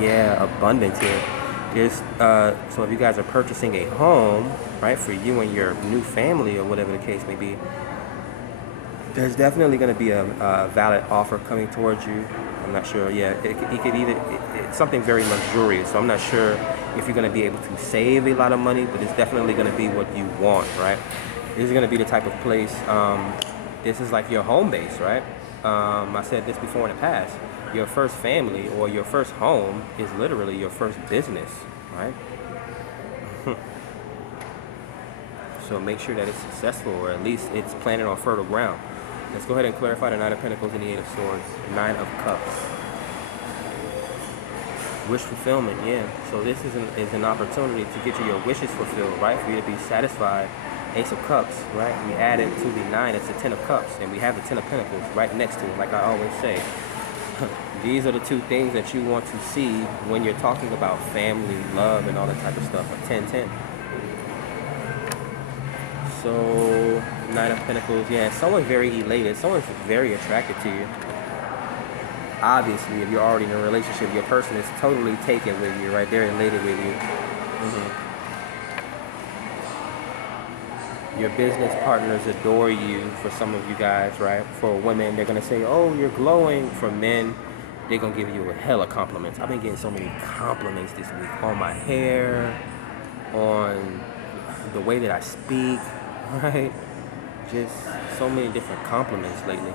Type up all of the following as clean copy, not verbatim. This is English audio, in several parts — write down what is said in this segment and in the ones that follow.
Yeah, abundance here. There's so if you guys are purchasing a home, right, for you and your new family or whatever the case may be, there's definitely going to be a valid offer coming towards you. I'm not sure. Yeah, it could either it's something very luxurious. So I'm not sure if you're going to be able to save a lot of money, but it's definitely going to be what you want, right? This is going to be the type of place. This is like your home base, right? I said this before in the past. Your first family or your first home is literally your first business, right? So make sure that it's successful, or at least it's planted on fertile ground. Let's go ahead and clarify the Nine of Pentacles and the Eight of Swords. Nine of Cups. Wish fulfillment, yeah. So this is an opportunity to get your wishes fulfilled, right? For you to be satisfied. Ace of Cups, right? We add it to the nine, it's the Ten of Cups. And we have the Ten of Pentacles right next to it, like I always say. These are the two things that you want to see when you're talking about family, love, and all that type of stuff. A 10-10. So, Nine of Pentacles, yeah, someone's very elated. Someone's very attracted to you. Obviously, if you're already in a relationship, your person is totally taken with you, right? They're elated with you. Your business partners adore you. For some of you guys, right? For women, they're going to say, oh, you're glowing. For men, they're going to give you a hella compliments. I've been getting so many compliments this week on my hair, on the way that I speak, right? Just so many different compliments lately.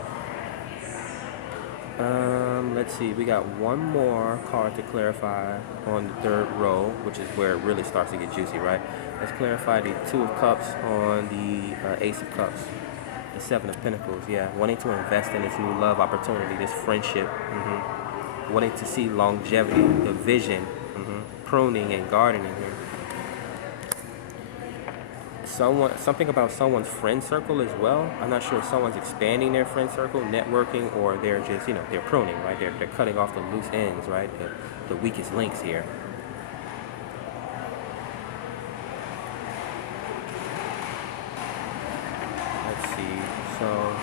Let's see. We got one more card to clarify on the third row, which is where it really starts to get juicy, right? Let's clarify the Two of Cups on the Ace of Cups. The Seven of Pentacles, yeah. Wanting to invest in this new love opportunity, this friendship. Wanting to see longevity, the vision, pruning and gardening here. Something about someone's friend circle as well. I'm not sure if someone's expanding their friend circle, networking, or they're just, they're pruning, right? They're cutting off the loose ends, right? The weakest links here. Let's see. So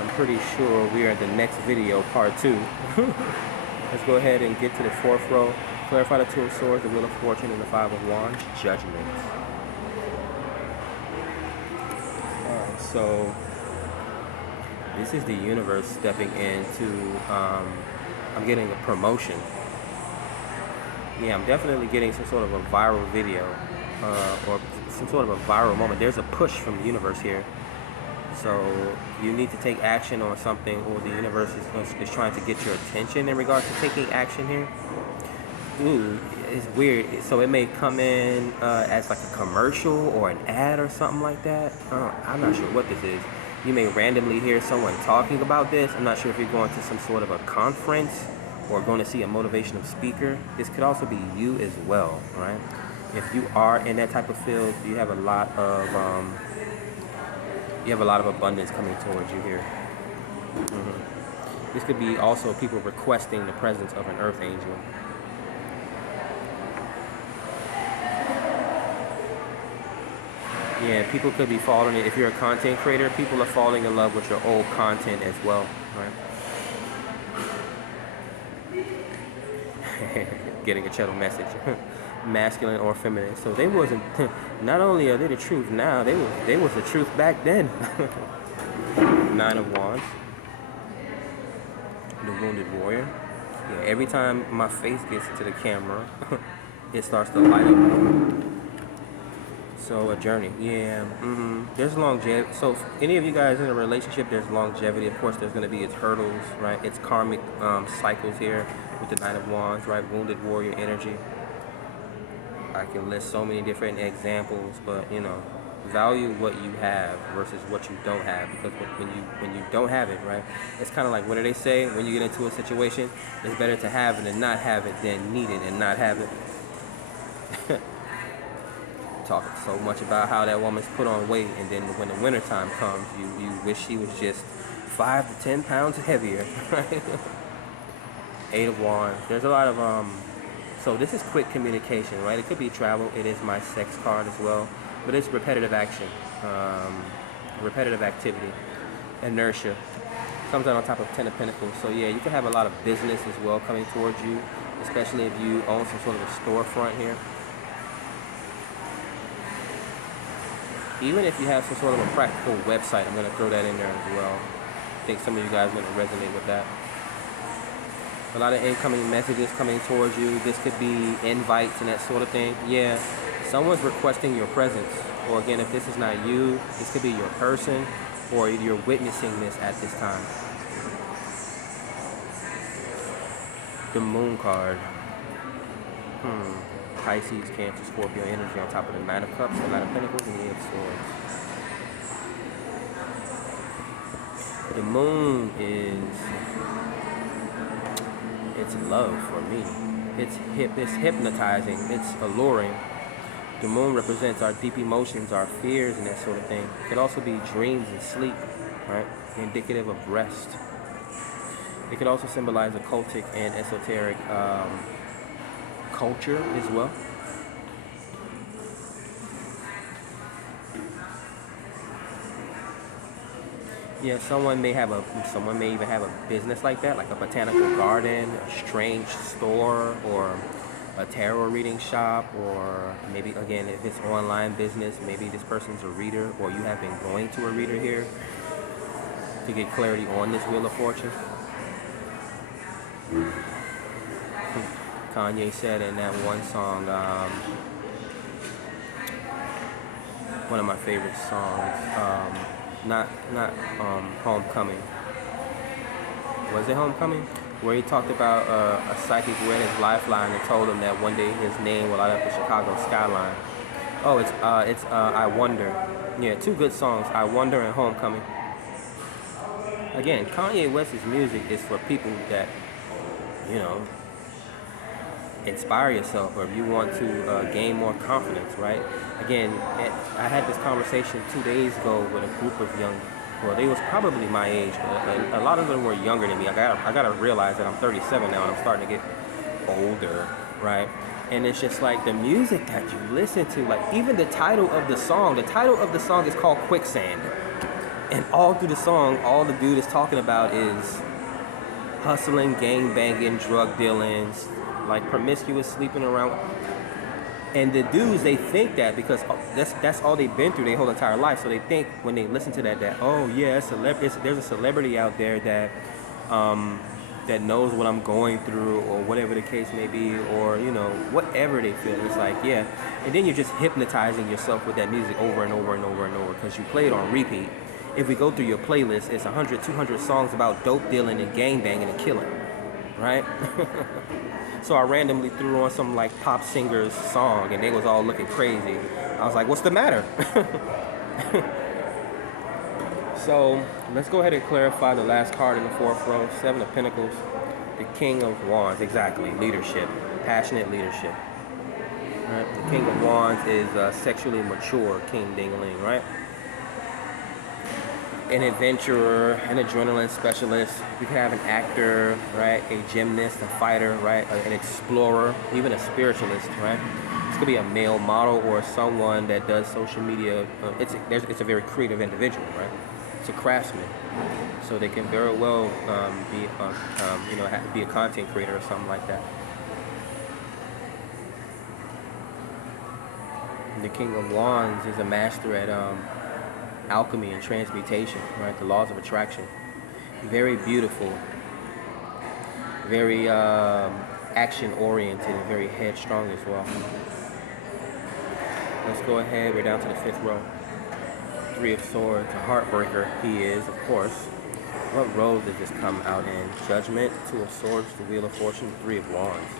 I'm pretty sure we are in the next video, part 2. Let's go ahead and get to the fourth row. Clarify the Two of Swords, the Wheel of Fortune, and the Five of Wands. Judgment. So this is the universe stepping into, I'm getting a promotion. Yeah, I'm definitely getting some sort of a viral video or some sort of a viral moment. There's a push from the universe here. So you need to take action on something, or the universe is trying to get your attention in regards to taking action here. Ooh, it's weird. So it may come in as like a commercial or an ad or something like that. I'm not sure what this is. You may randomly hear someone talking about this. I'm not sure if you're going to some sort of a conference or going to see a motivational speaker. This could also be you as well, right? If you are in that type of field, you have a lot of abundance coming towards you here. This could be also people requesting the presence of an earth angel. Yeah, people could be falling in. If you're a content creator, people are falling in love with your old content as well, right? Getting a channel message. Masculine or feminine. So they wasn't, not only are they the truth now, they was the truth back then. Nine of Wands. The Wounded Warrior. Yeah, every time my face gets into the camera, it starts to light up. So a journey, yeah. There's longevity. So if any of you guys in a relationship, there's longevity. Of course, there's going to be its hurdles, right? It's karmic cycles here with the Nine of Wands, right? Wounded warrior energy. I can list so many different examples, but value what you have versus what you don't have, because when you don't have it, right? It's kind of like, what do they say? When you get into a situation, it's better to have it and not have it than need it and not have it. Talking so much about how that woman's put on weight, and then when the winter time comes, you wish she was just 5 to 10 pounds heavier. Right? Eight of Wands. There's a lot of so this is quick communication, right? It could be travel. It is my sex card as well, but it's repetitive action, repetitive activity, inertia. Comes out on top of Ten of Pentacles. So yeah, you can have a lot of business as well coming towards you, especially if you own some sort of a storefront here. Even if you have some sort of a practical website, I'm going to throw that in there as well. I think some of you guys are going to resonate with that. A lot of incoming messages coming towards you. This could be invites and that sort of thing. Yeah, someone's requesting your presence. Or again, if this is not you, this could be your person, or you're witnessing this at this time. The Moon card. Pisces, Cancer, Scorpio energy on top of the Nine of Cups, the Nine of Pentacles, and the Eight of Swords. The Moon is, it's love for me. It's hypnotizing. It's alluring. The Moon represents our deep emotions, our fears, and that sort of thing. It could also be dreams and sleep, right? Indicative of rest. It could also symbolize occultic and esoteric culture as well. Yeah, someone may even have a business like that, like a botanical garden, a strange store, or a tarot reading shop, or maybe again if it's online business, maybe this person's a reader, or you have been going to a reader here to get clarity on this Wheel of Fortune. Kanye said in that one song, one of my favorite songs, not Homecoming. Was it Homecoming? Where he talked about a psychic read his lifeline and told him that one day his name will light up the Chicago skyline. Oh, it's I Wonder. Yeah, two good songs, I Wonder and Homecoming. Again, Kanye West's music is for people that, you know, inspire yourself, or if you want to gain more confidence, right? Again, I had this conversation 2 days ago with a group of young, well, they was probably my age, but a lot of them were younger than me. I gotta realize that I'm 37 now and I'm starting to get older, right? And it's just like the music that you listen to, like even the title of the song is called Quicksand. And all through the song, all the dude is talking about is hustling, gang banging, drug dealing, like promiscuous sleeping around. And the dudes, they think that because that's all they've been through their whole entire life. So they think when they listen to that oh yeah, there's a celebrity out there that that knows what I'm going through, or whatever the case may be, or you know, whatever they feel. It's like, yeah. And then you're just hypnotizing yourself with that music over and over and over and over, because you play it on repeat. If we go through your playlist, it's 100, 200 songs about dope dealing and gang banging and killing, right? So I randomly threw on some like pop singer's song, and they was all looking crazy. I was like, what's the matter? So let's go ahead and clarify the last card in the fourth row, Seven of Pentacles, the King of Wands. Exactly, leadership, passionate leadership. Right? The King of Wands is sexually mature, King Ding-a-ling, right? An adventurer, an adrenaline specialist. You can have an actor, right? A gymnast, a fighter, right? An explorer, even a spiritualist, right? This could be a male model or someone that does social media. It's a very creative individual, right? It's a craftsman, so they can very well be a content creator or something like that. The King of Wands is a master at alchemy and transmutation, right? The laws of attraction. Very beautiful, very action oriented, and very headstrong as well. Let's go ahead, we're down to the fifth row. Three of Swords, a heartbreaker he is, of course. What row did this come out in? Judgment, Two of Swords, the Wheel of Fortune, Three of Wands.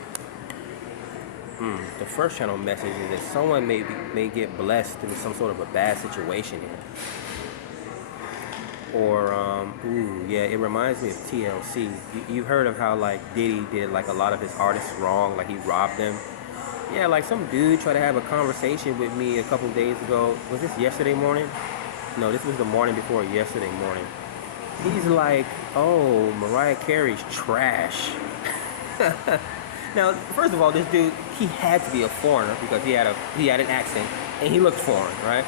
The first channel message is that someone may get blessed through some sort of a bad situation here. Or, yeah, it reminds me of TLC. You've heard of how, like, Diddy did, like, a lot of his artists wrong, like, he robbed them. Yeah, like, some dude tried to have a conversation with me a couple days ago. Was this yesterday morning? No, this was the morning before yesterday morning. He's like, oh, Mariah Carey's trash. Now, first of all, this dude, he had to be a foreigner because he had an accent, and he looked foreign, right?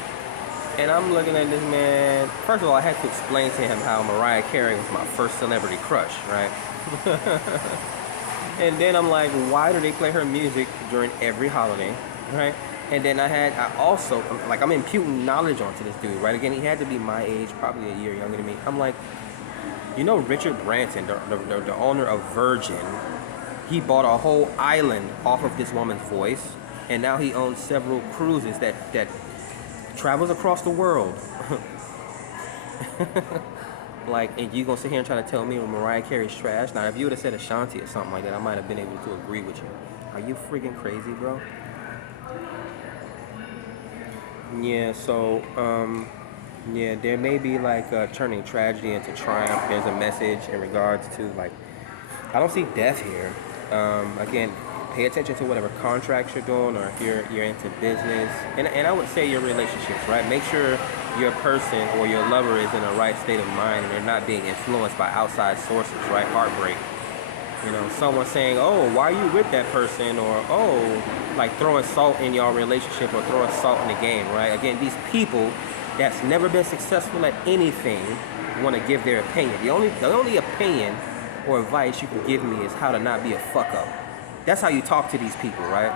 And I'm looking at this man. First of all, I had to explain to him how Mariah Carey was my first celebrity crush, right? And then I'm like, why do they play her music during every holiday, right? And then I also, like, I'm imputing knowledge onto this dude, right? Again, he had to be my age, probably a year younger than me. I'm like, you know, Richard Branson, the owner of Virgin, he bought a whole island off of this woman's voice, and now he owns several cruises that travels across the world. Like, and you gonna sit here and try to tell me Mariah Carey's trash? Now, if you would have said Ashanti or something like that, I might have been able to agree with you. Are you freaking crazy, bro? Yeah, so, yeah, there may be like turning tragedy into triumph. There's a message in regards to, like, I don't see death here. Again, pay attention to whatever contracts you're doing, or if you're into business, and I would say your relationships, right? Make sure your person or your lover is in the right state of mind and they're not being influenced by outside sources, right? Heartbreak. You know, someone saying, oh, why are you with that person? Or, oh, like throwing salt in your relationship or throwing salt in the game, right? Again, these people that's never been successful at anything want to give their opinion. The only opinion or advice you can give me is how to not be a fuck up. That's how you talk to these people, right?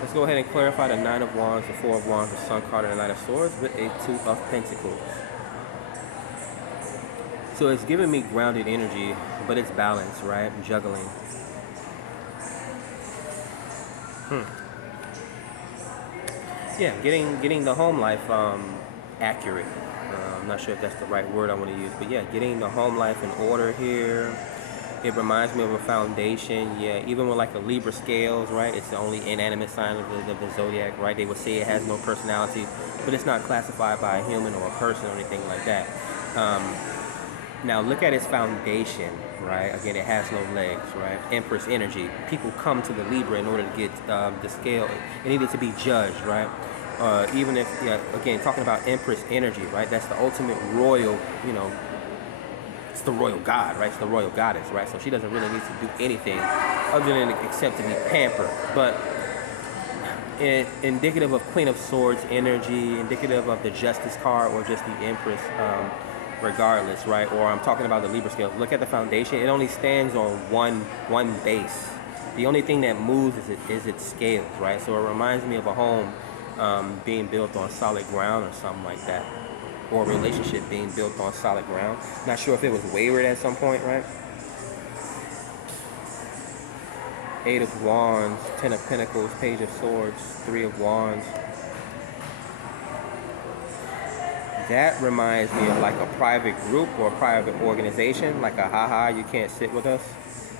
Let's go ahead and clarify the Nine of Wands, the Four of Wands, the Sun card, and the Knight of Swords with a Two of Pentacles. So it's giving me grounded energy, but it's balanced, right? Juggling. Yeah, getting the home life accurate. I'm not sure if that's the right word I want to use, but yeah, getting the home life in order here. It reminds me of a foundation. Yeah, even with like the Libra scales, right? It's the only inanimate sign of the zodiac, right? They would say it has no personality, but it's not classified by a human or a person or anything like that. Now look at its foundation, right? Again, it has no legs, right? Empress energy. People come to the Libra in order to get the scale. It needed to be judged, right? Even if, yeah, again, talking about Empress energy, right? That's the ultimate royal, you know, it's the royal god, right? It's the royal goddess, right? So she doesn't really need to do anything other than except to be pampered. But indicative of Queen of Swords energy, indicative of the Justice card, or just the Empress, regardless, right? Or I'm talking about the Libra scale. Look at the foundation. It only stands on one base. The only thing that moves is its scales, right? So it reminds me of a home being built on solid ground or something like that. Or a relationship being built on solid ground. Not sure if it was wayward at some point, right? Eight of Wands, Ten of Pentacles, Page of Swords, Three of Wands. That reminds me of like a private group or a private organization, like a haha, you can't sit with us.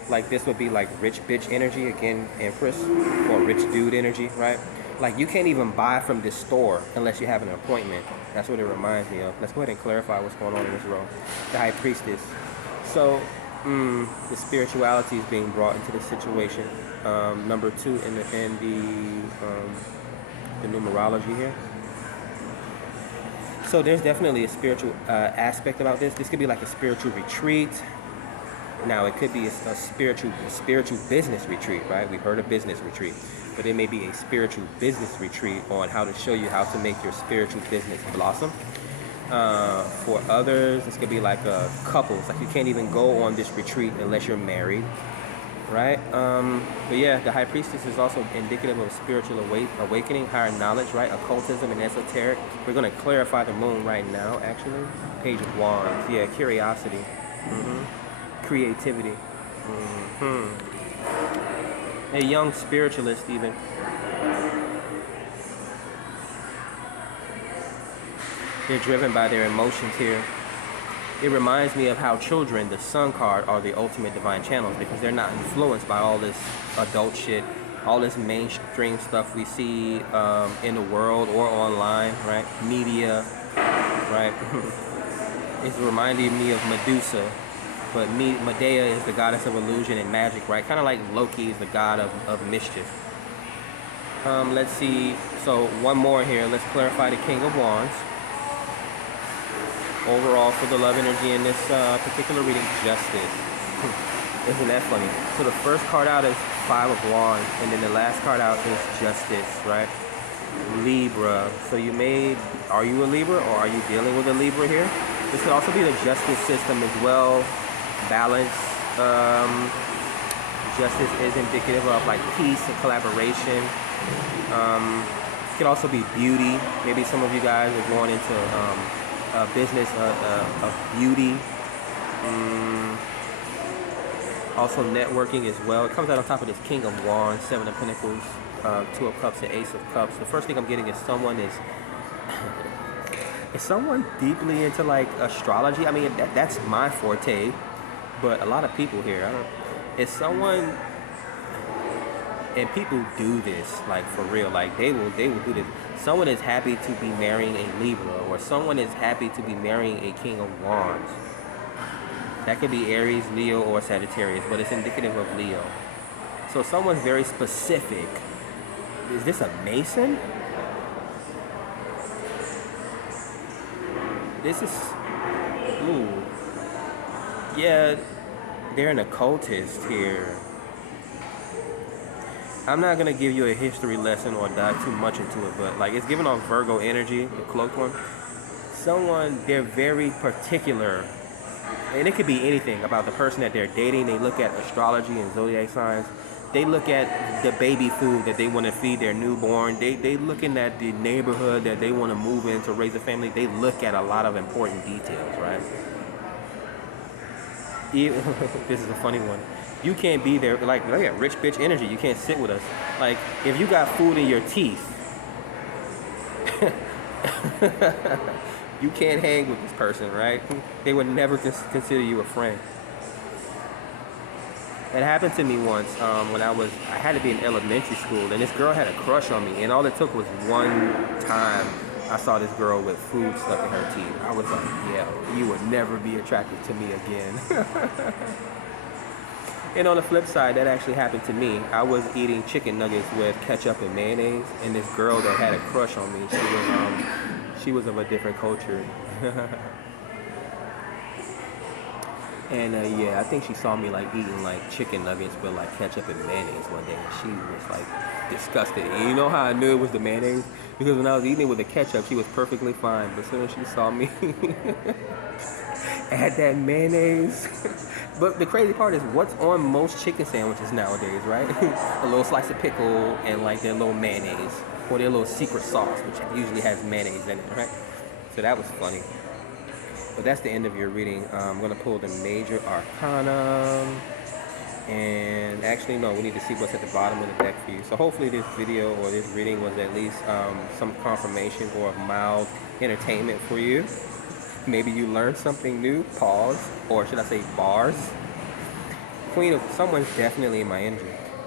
Like this would be like rich bitch energy, again, Empress, or rich dude energy, right? Like you can't even buy from this store unless you have an appointment. That's what it reminds me of. Let's go ahead and clarify what's going on in this row. The High Priestess. So the spirituality is being brought into the situation. Number two in the numerology here. So there's definitely a spiritual aspect about this. This could be like a spiritual retreat. Now it could be a spiritual business retreat, right? We've heard of business retreat, but it may be a spiritual business retreat on how to show you how to make your spiritual business blossom. For others, this could be like couples. Like you can't even go on this retreat unless you're married, right? But yeah, the High Priestess is also indicative of spiritual awakening, higher knowledge, right? Occultism and esoteric. We're going to clarify the moon right now, actually. Page of Wands. Yeah, curiosity. Creativity. A young spiritualist even. They're driven by their emotions here. It reminds me of how children, the Sun card, are the ultimate divine channels because they're not influenced by all this adult shit, all this mainstream stuff we see in the world or online, right? Media, right? It's reminding me of Medusa, but Medea is the goddess of illusion and magic, right? Kind of like Loki is the god of mischief. Let's see. So one more here. Let's clarify the King of Wands. Overall, for the love energy in this particular reading, Justice. Isn't that funny? So the first card out is Five of Wands, and then the last card out is Justice, right? Libra. So are you a Libra, or are you dealing with a Libra here? This could also be the justice system as well. Balance. justice is indicative of like peace and collaboration. It could also be beauty. Maybe some of you guys are going into a business of beauty. Also networking as well. It comes out on top of this King of Wands, Seven of Pentacles, Two of Cups, and Ace of Cups. The first thing I'm getting is someone is someone deeply into like astrology. I mean, that's my forte, but a lot of people here, it's someone, and people do this like for real. Like they will do this. Someone is happy to be marrying a Libra, or someone is happy to be marrying a King of Wands. That could be Aries, Leo, or Sagittarius, but it's indicative of Leo. So someone's very specific. Is this a Mason? This is, ooh. Yeah, they're an occultist here. I'm not gonna give you a history lesson or dive too much into it, but like it's giving off Virgo energy, the cloaked one. Someone, they're very particular. And it could be anything about the person that they're dating. They look at astrology and zodiac signs. They look at the baby food that they want to feed their newborn. They looking at the neighborhood that they want to move in to raise a family. They look at a lot of important details, right? This is a funny one. You can't be there, like, look at rich bitch energy. You can't sit with us. Like, if you got food in your teeth, you can't hang with this person, right? They would never consider you a friend. It happened to me once when I had to be in elementary school, and this girl had a crush on me, and all it took was one time I saw this girl with food stuck in her teeth. I was like, yeah, you would never be attracted to me again. And on the flip side, that actually happened to me. I was eating chicken nuggets with ketchup and mayonnaise, and this girl that had a crush on me, she was of a different culture. And yeah, I think she saw me like eating like chicken nuggets with like ketchup and mayonnaise one day, and she was like disgusted. And you know how I knew it was the mayonnaise? Because when I was eating it with the ketchup, she was perfectly fine. But as soon as she saw me add that mayonnaise. But the crazy part is what's on most chicken sandwiches nowadays, right? A little slice of pickle and like their little mayonnaise, or their little secret sauce, which usually has mayonnaise in it, right? So that was funny. But that's the end of your reading. I'm going to pull the Major Arcana. And actually, no, we need to see what's at the bottom of the deck for you. So hopefully this video or this reading was at least some confirmation or mild entertainment for you. Maybe you learned something new. Pause. Or should I say bars? Someone's definitely in my energy.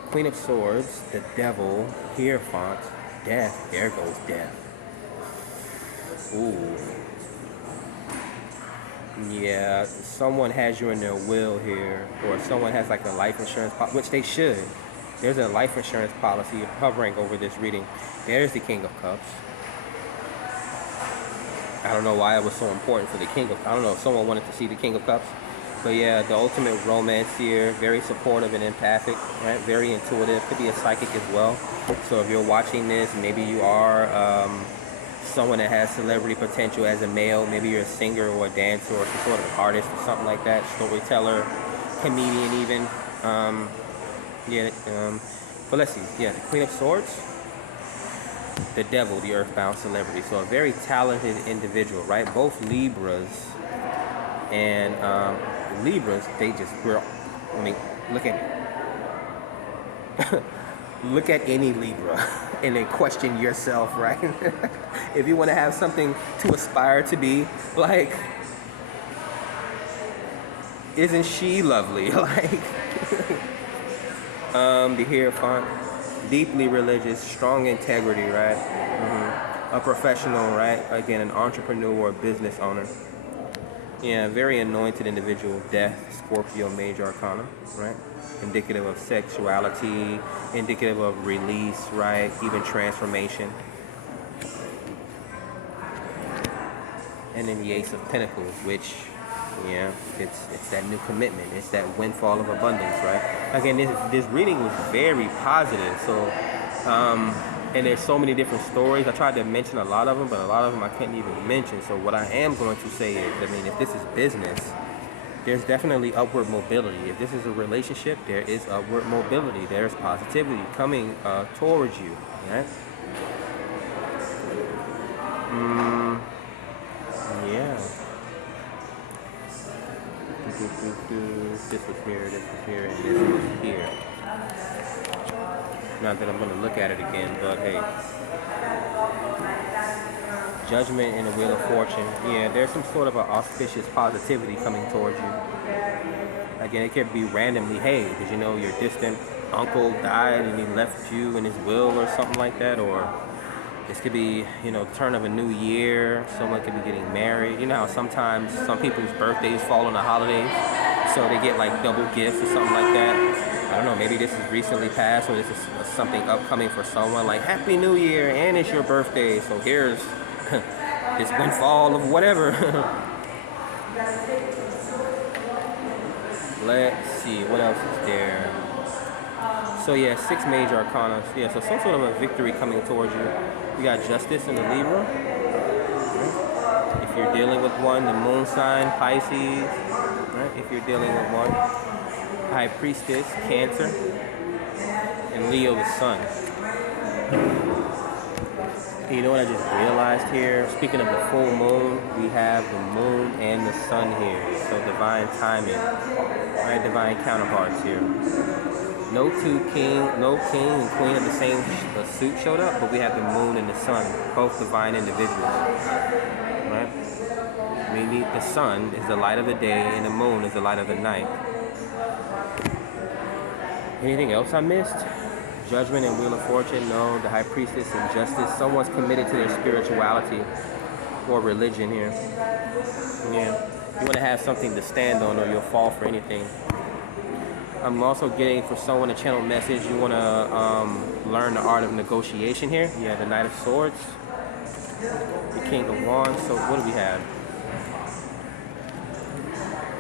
Queen of Swords, the Devil, Hierophant, Death. There goes Death. Ooh. Yeah, someone has you in their will here, or someone has like a life insurance policy, which they should. There's a life insurance policy hovering over this reading. There's the King of Cups. I don't know why it was so important for the King of, I don't know if someone wanted to see the King of Cups. But yeah, the ultimate romance here, very supportive and empathic, right? Very intuitive, could be a psychic as well. So if you're watching this, maybe you are someone that has celebrity potential as a male. Maybe you're a singer or a dancer or some sort of artist or something like that. Storyteller, comedian even. But let's see. Yeah, the Queen of Swords. The Devil, the earthbound celebrity. So a very talented individual, right? Both Libras and Libras, they just, look at me. Look at any Libra and then question yourself, right? If you want to have something to aspire to be, like, isn't she lovely? Like, the Hierophant, deeply religious, strong integrity, right? A professional, right? Again, an entrepreneur or business owner. Yeah, very anointed individual. Death, Scorpio, Major Arcana, right? Indicative of sexuality, indicative of release, right? Even transformation. And then the Ace of Pentacles, which, yeah, it's that new commitment. It's that windfall of abundance, right? Again, this reading was very positive. So, and there's so many different stories. I tried to mention a lot of them, but a lot of them I couldn't even mention. So what I am going to say is, I mean, if this is business, there's definitely upward mobility. If this is a relationship, there is upward mobility. There's positivity coming towards you, right? Yeah. This was here, this was here, and this was here. Not that I'm going to look at it again, but hey. Judgment and the Wheel of Fortune. Yeah, there's some sort of an auspicious positivity coming towards you. Again, it could be randomly, hey, did you know your distant uncle died and he left you in his will or something like that? Or this could be, turn of a new year. Someone could be getting married. You know how sometimes some people's birthdays fall on the holidays, so they get like double gifts or something like that. I don't know, maybe this is recently passed or this is something upcoming for someone, like Happy New Year and it's your birthday, so here's this windfall of whatever. Let's see, what else is there? So yeah, 6 major arcana. Yeah, so some sort of a victory coming towards you. We got Justice in the Libra. If you're dealing with one, the Moon sign, Pisces. Right? If you're dealing with one, High Priestess, Cancer, and Leo, the Sun. You know what I just realized here? Speaking of the full moon, we have the moon and the sun here. So divine timing, right? Divine counterparts here. No king and queen of the same suit showed up, but we have the moon and the sun, both divine individuals, right? We need the sun is the light of the day and the moon is the light of the night. Anything else I missed? Judgment and Wheel of Fortune, no. The High Priestess and Justice. Someone's committed to their spirituality or religion here. Yeah. You want to have something to stand on or you'll fall for anything. I'm also getting for someone a channel message. You want to learn the art of negotiation here. Yeah, the Knight of Swords. The King of Wands. So what do we have?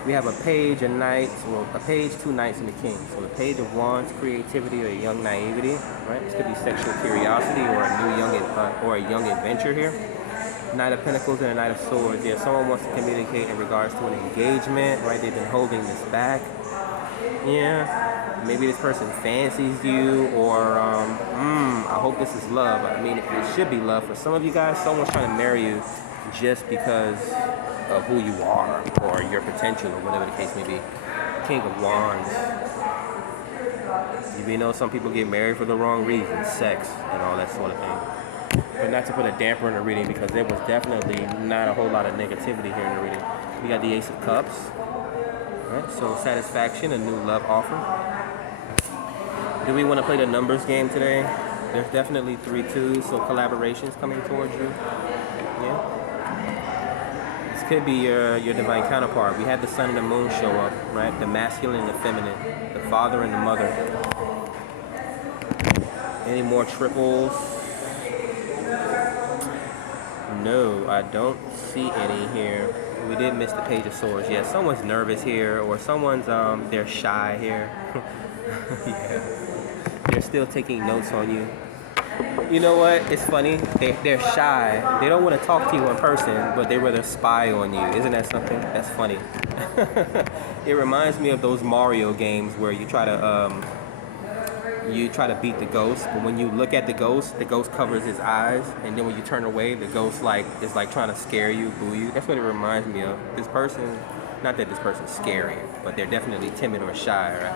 We have a page, a knight, well, a page, 2 knights, and a king. So the Page of Wands, creativity or young naivety, right? This could be sexual curiosity or a young adventure here. Knight of Pentacles and a Knight of Swords. Yeah, someone wants to communicate in regards to an engagement, right? They've been holding this back. Yeah, maybe this person fancies you, or I hope this is love. I mean, it should be love for some of you guys. Someone's trying to marry you just because of who you are or your potential or whatever the case may be. King of Wands. You know, some people get married for the wrong reasons, sex and all that sort of thing. But not to put a damper in the reading, because there was definitely not a whole lot of negativity here in the reading. We got the Ace of Cups. Right, so satisfaction, a new love offer. Do we want to play the numbers game today? There's definitely 3 2s, so collaborations coming towards you. Yeah. This could be your divine counterpart. We had the sun and the moon show up, right? The masculine and the feminine, the father and the mother. Any more triples? No, I don't see any here. We did miss the Page of Swords. Yeah, someone's nervous here, or someone's they're shy here. Yeah, they're still taking notes on you. You know what? It's funny. They're shy. They don't want to talk to you in person, but they rather spy on you. Isn't that something? That's funny. It reminds me of those Mario games where you try to beat the ghost, but when you look at the ghost covers his eyes, and then when you turn away, the ghost is like trying to scare you, boo you. That's what it reminds me of. This person, not that this person's scary, but they're definitely timid or shy, right?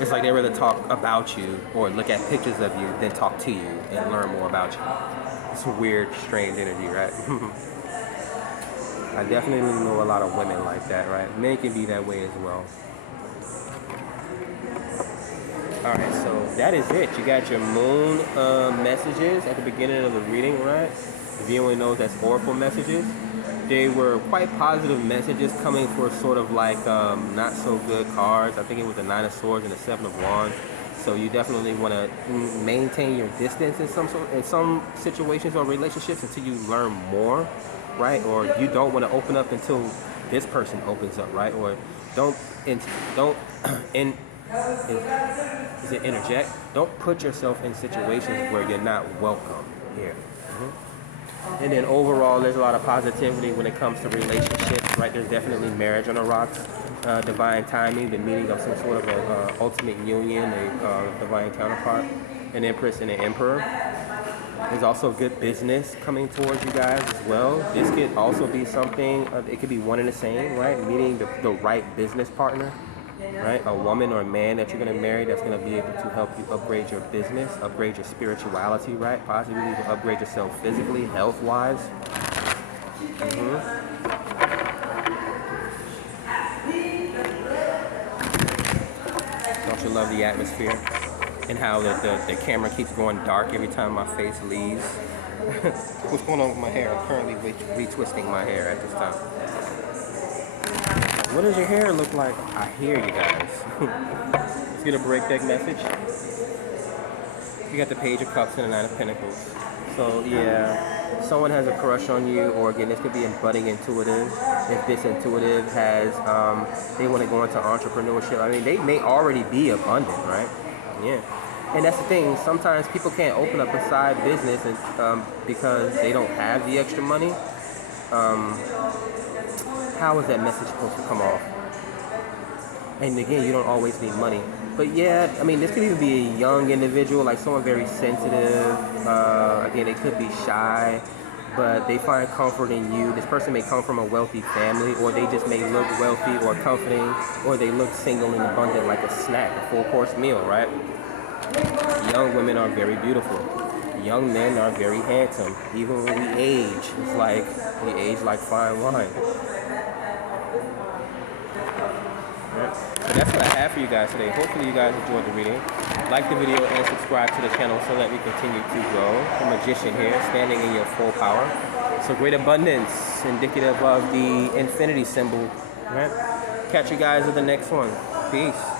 It's like they rather talk about you or look at pictures of you than talk to you and learn more about you. It's a weird, strange energy, right? I definitely know a lot of women like that, right? Men can be that way as well. Alright, so that is it. You got your moon messages at the beginning of the reading, right? If anyone knows, that's oracle messages. They were quite positive messages coming for sort of like not so good cards. I think it was the 9 of Swords and the 7 of Wands. So you definitely want to maintain your distance in some situations or relationships until you learn more, right? Or you don't want to open up until this person opens up, right? Or interject. Don't put yourself in situations where you're not welcome here. And then overall, there's a lot of positivity when it comes to relationships, right? There's definitely marriage on the rocks, divine timing, the meeting of some sort of a ultimate union, a divine counterpart, an empress and an emperor. There's also good business coming towards you guys as well. This could also be something, it could be one and the same, right? Meeting the right business partner, right? A woman or a man that you're going to marry that's going to be able to help you upgrade your business, upgrade your spirituality, right? Possibly even upgrade yourself physically, health-wise. Don't you love the atmosphere? And how the camera keeps going dark every time my face leaves. What's going on with my hair? I'm currently retwisting my hair at this time. What does your hair look like? I hear you guys. Let's get a break deck message. You got the Page of Cups and the Nine of Pentacles. So yeah, someone has a crush on you, or again, this could be a budding intuitive. If this intuitive has, they want to go into entrepreneurship. I mean, they may already be abundant, right? Yeah. And that's the thing. Sometimes people can't open up a side business and, because they don't have the extra money. How is that message supposed to come off? And again, you don't always need money. But yeah, I mean, this could even be a young individual, like someone very sensitive. Again, they could be shy, but they find comfort in you. This person may come from a wealthy family, or they just may look wealthy or comforting, or they look single and abundant like a snack, a full-course meal, right? Young women are very beautiful. Young men are very handsome. Even when we age, it's like we age like fine wine. Right. So that's what I have for you guys today. Hopefully you guys enjoyed the reading. Like the video and subscribe to the channel so that we continue to grow. The magician here, standing in your full power. So great abundance, indicative of the infinity symbol. Right. Catch you guys in the next one. Peace.